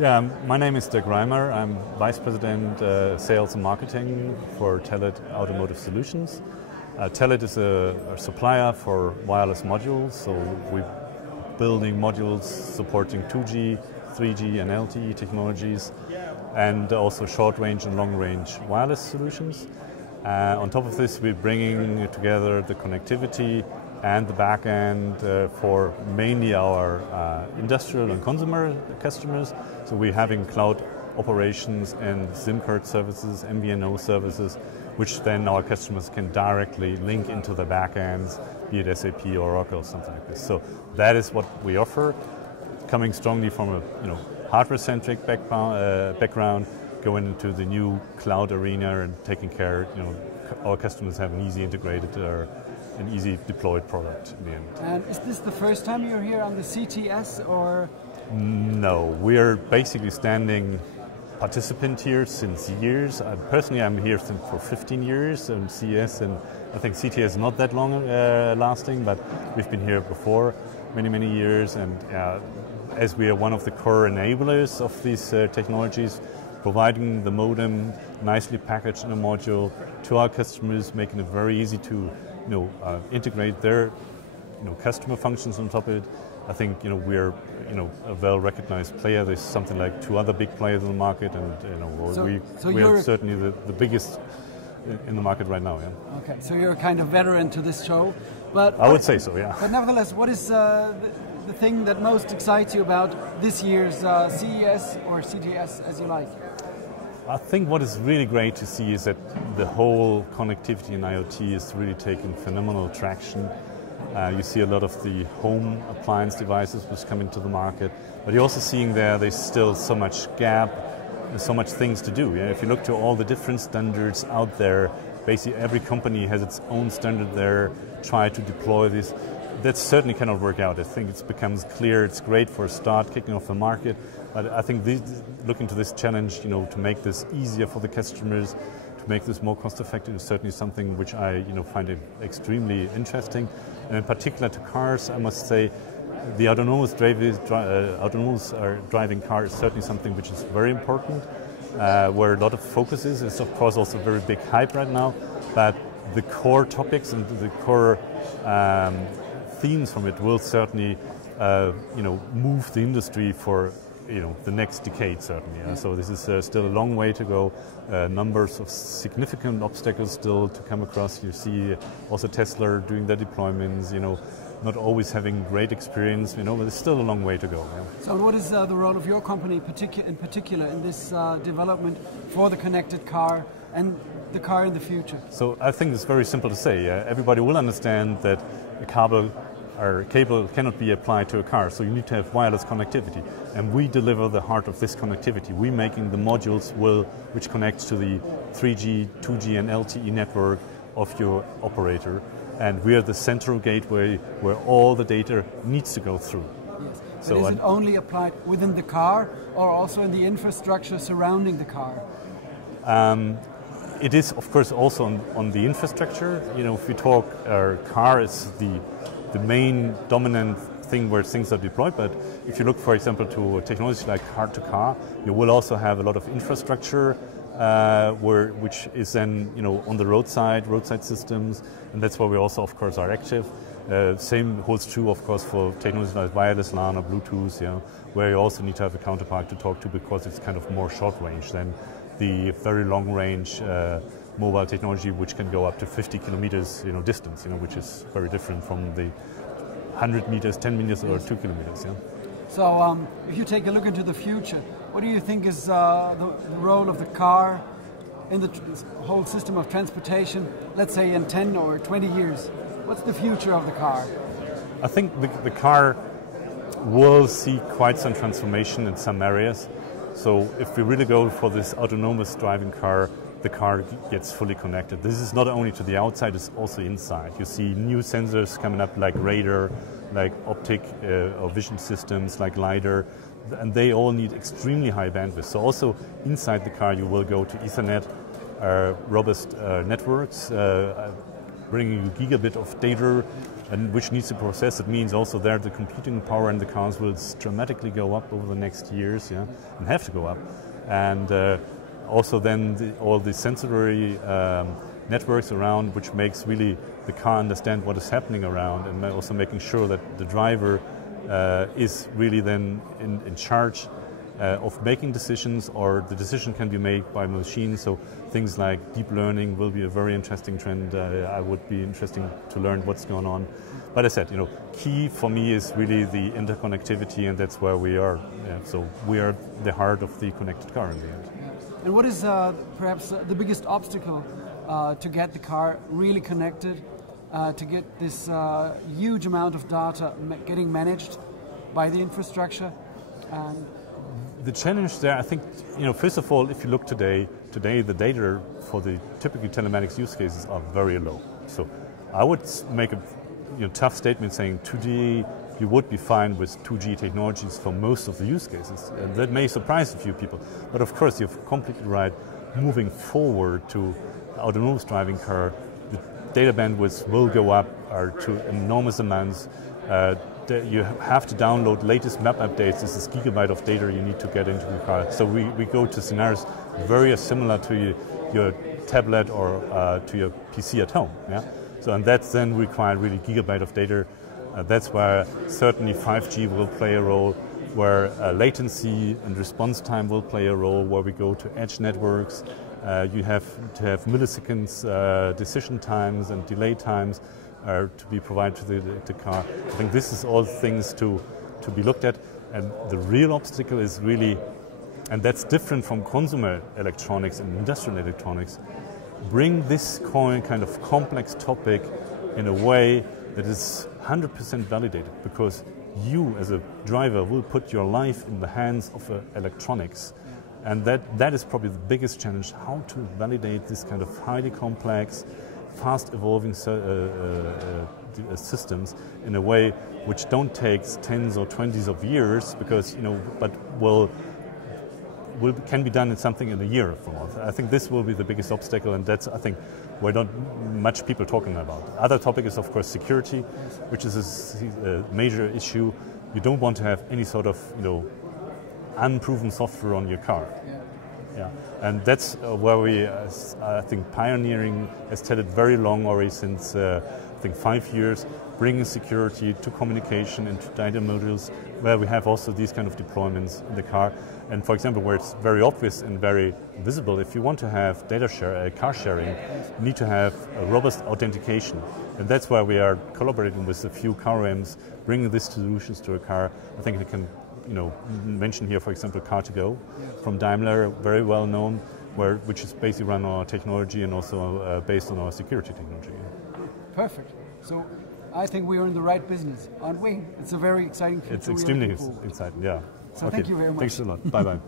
Yeah, my name is Dirk Reimer. I'm Vice President Sales and Marketing for Telit Automotive Solutions. Telit is a supplier for wireless modules, so we're building modules supporting 2G, 3G and LTE technologies, and also short-range and long-range wireless solutions. On top of this, we're bringing together the connectivity and the back end for mainly our industrial and consumer customers. So we're having cloud operations and SIM card services, MVNO services, which then our customers can directly link into the back ends, be it SAP or Oracle or something like this. So that is what we offer, coming strongly from a hardware-centric background, going into the new cloud arena and taking care, our customers have an easy integrated an easy deployed product in the end. And is this the first time you're here on the CES or? No, we're basically standing participant here since years. Personally, I'm here for 15 years on CES, and I think CES is not that long lasting, but we've been here before many years, and as we are one of the core enablers of these technologies, providing the modem nicely packaged in a module to our customers, making it very easy to integrate their customer functions on top of it. I think we're a well-recognized player. There's something like 2 other big players in the market, and we are certainly the biggest in the market right now. Yeah. Okay, so you're kind of veteran to this show, but I would say so. Yeah. But nevertheless, what is the thing that most excites you about this year's CES or CES, as you like? I think what is really great to see is that the whole connectivity in IoT is really taking phenomenal traction. You see a lot of the home appliance devices which come into the market, but you're also seeing there's still so much gap and so much things to do. Yeah? If you look to all the different standards out there, basically every company has its own standard there, try to deploy this. That certainly cannot work out. I think it becomes clear, it's great for a start, kicking off the market, but I think looking to this challenge, to make this easier for the customers, to make this more cost-effective is certainly something which I find extremely interesting. And in particular to cars, I must say, the autonomous driving car is certainly something which is very important, where a lot of focus is. It's of course also a very big hype right now, but the core topics and the core themes from it will certainly move the industry for the next decade, certainly. Yeah? So this is still a long way to go. Numbers of significant obstacles still to come across. You see also Tesla doing their deployments, not always having great experience, but there's still a long way to go. Yeah? So what is the role of your company in particular in this development for the connected car and the car in the future? So I think it's very simple to say. Everybody will understand that a cable cannot be applied to a car, so you need to have wireless connectivity. And we deliver the heart of this connectivity. We're making the modules which connects to the 3G, 2G and LTE network of your operator. And we are the central gateway where all the data needs to go through. Yes. So is it only applied within the car or also in the infrastructure surrounding the car? It is, of course, also on the infrastructure. If we talk car, it's the main dominant thing where things are deployed, but if you look, for example, to technology like car-to-car, you will also have a lot of infrastructure which is then on the roadside systems, and that's where we also, of course, are active. Same holds true, of course, for technologies like wireless LAN or Bluetooth, where you also need to have a counterpart to talk to because it's kind of more short range than the very long range mobile technology, which can go up to 50 kilometers distance, which is very different from the 100 meters, 10 meters, or 2 kilometers. Yeah. So if you take a look into the future, what do you think is the role of the car in the whole system of transportation, let's say in 10 or 20 years? What's the future of the car? I think the car will see quite some transformation in some areas. So if we really go for this autonomous driving car, the car gets fully connected. This is not only to the outside, it's also inside. You see new sensors coming up like radar, like optic or vision systems, like LiDAR, and they all need extremely high bandwidth. So also inside the car you will go to Ethernet, robust networks, bringing you gigabit of data and which needs to process. It means also there the computing power in the cars will dramatically go up over the next years, yeah, and have to go up. And also then all the sensory networks around, which makes really the car understand what is happening around, and also making sure that the driver is really then in charge of making decisions, or the decision can be made by machines. So things like deep learning will be a very interesting trend. I would be interesting to learn what's going on. But as I said, key for me is really the interconnectivity, and that's where we are. So we are the heart of the connected car in the end. And what is perhaps the biggest obstacle to get the car really connected, to get this huge amount of data getting managed by the infrastructure? The challenge there, I think, first of all, if you look today the data for the typical telematics use cases are very low. So I would make a tough statement saying today you would be fine with 2G technologies for most of the use cases. And that may surprise a few people. But of course, you're completely right. Moving forward to autonomous driving car, the data bandwidth will go up to enormous amounts. You have to download latest map updates. This is gigabyte of data you need to get into the car. So we go to scenarios very similar to your tablet or to your PC at home. Yeah? So, and that's then require really gigabyte of data. That's where certainly 5G will play a role, where latency and response time will play a role, where we go to edge networks. You have to have milliseconds decision times and delay times to be provided to the car. I think this is all things to be looked at, and the real obstacle is really, and that's different from consumer electronics and industrial electronics, bring this kind of complex topic in a way that is 100% validated, because you as a driver will put your life in the hands of electronics. And that is probably the biggest challenge, how to validate this kind of highly complex, fast evolving systems in a way which don't take tens or 20s of years, because but can be done in something in a year from now. I think this will be the biggest obstacle, and that's, I think, where not much people talking about. Other topic is of course security, which is a major issue. You don't want to have any sort of unproven software on your car. Yeah, and that's where we, I think, pioneering has Telit very long already, since I think 5 years, bringing security to communication and to data modules, where we have also these kind of deployments in the car. And for example, where it's very obvious and very visible, if you want to have car sharing, you need to have a robust authentication. And that's why we are collaborating with a few car OEMs, bringing these solutions to a car. I think we can mention here, for example, Car2Go from Daimler, very well known, which is basically run on our technology and also based on our security technology. Perfect. So I think we are in the right business, aren't we? It's a very exciting future. It's extremely exciting, yeah. So thank you very much. Thanks a lot. Bye-bye.